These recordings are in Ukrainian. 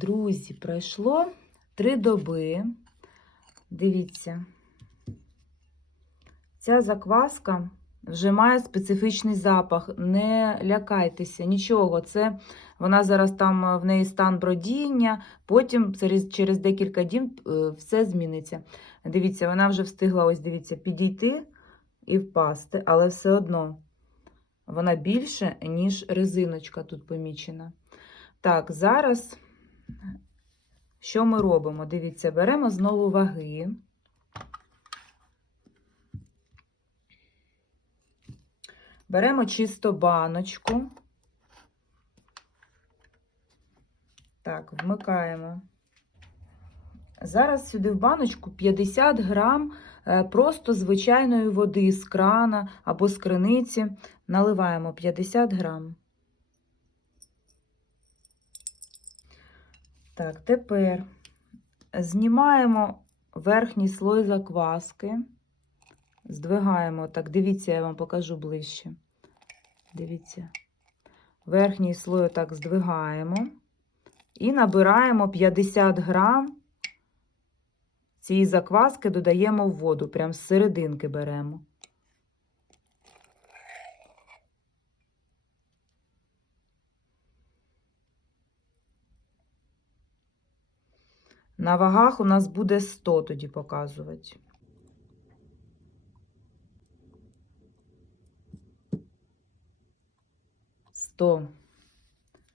друзі, пройшло три доби. Дивіться, ця закваска вже має специфічний запах. Не лякайтеся, нічого. Це вона зараз там е, в неї стан бродіння, потім через, через декілька діб е, все зміниться. Дивіться, вона вже встигла ось дивіться, підійти і впасти, але все одно вона більше, ніж резиночка тут помічена. Так, зараз що ми робимо? Дивіться, беремо знову ваги. Беремо чисто баночку. Так, вмикаємо. Зараз сюди в баночку 50 грам е, просто звичайної води з крана або з криниці. Наливаємо 50 грам. Так, тепер знімаємо верхній слой закваски. Здвигаємо, так, дивіться, я вам покажу ближче. Дивіться. Верхній слой так здвигаємо. І набираємо 50 грам цієї закваски, додаємо в воду, прям з серединки беремо. На вагах у нас буде 100 тоді показувати. Сто.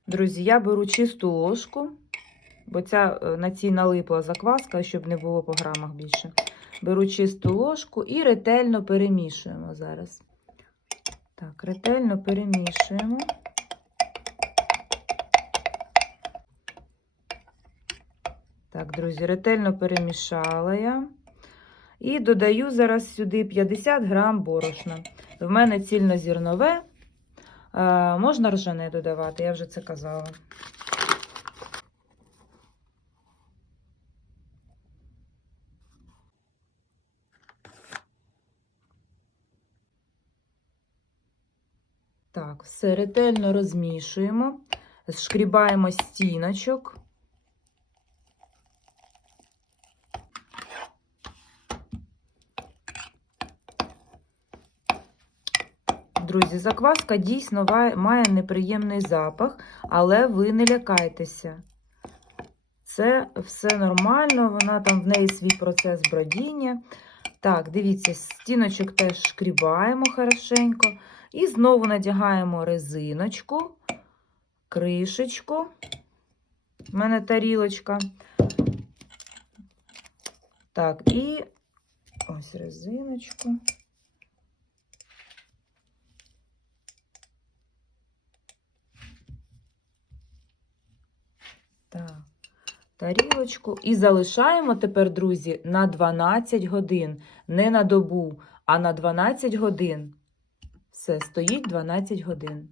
Друзі, я беру чисту ложку, бо ця е, на цій налипла закваска, щоб не було по грамах більше. Беру чисту ложку і ретельно перемішуємо зараз. Так, ретельно перемішуємо. Так, друзі, ретельно перемішала я. І додаю зараз сюди 50 грам борошна. В мене цільнозірнове. Е, можна ржане додавати, я вже це казала. Так, все ретельно розмішуємо, зшкрібаємо стіночок. Друзі, закваска дійсно має неприємний запах, але ви не лякайтеся. Це все нормально, вона там в неї свій процес бродіння. Так, дивіться, стіночок теж шкрібаємо хорошенько. І знову надягаємо резиночку, кришечку. У мене тарілочка. Так, і ось резиночку. Так, тарілочку. І залишаємо тепер, друзі, на 12 годин. Не на добу, а на 12 годин. Все, стоїть 12 годин.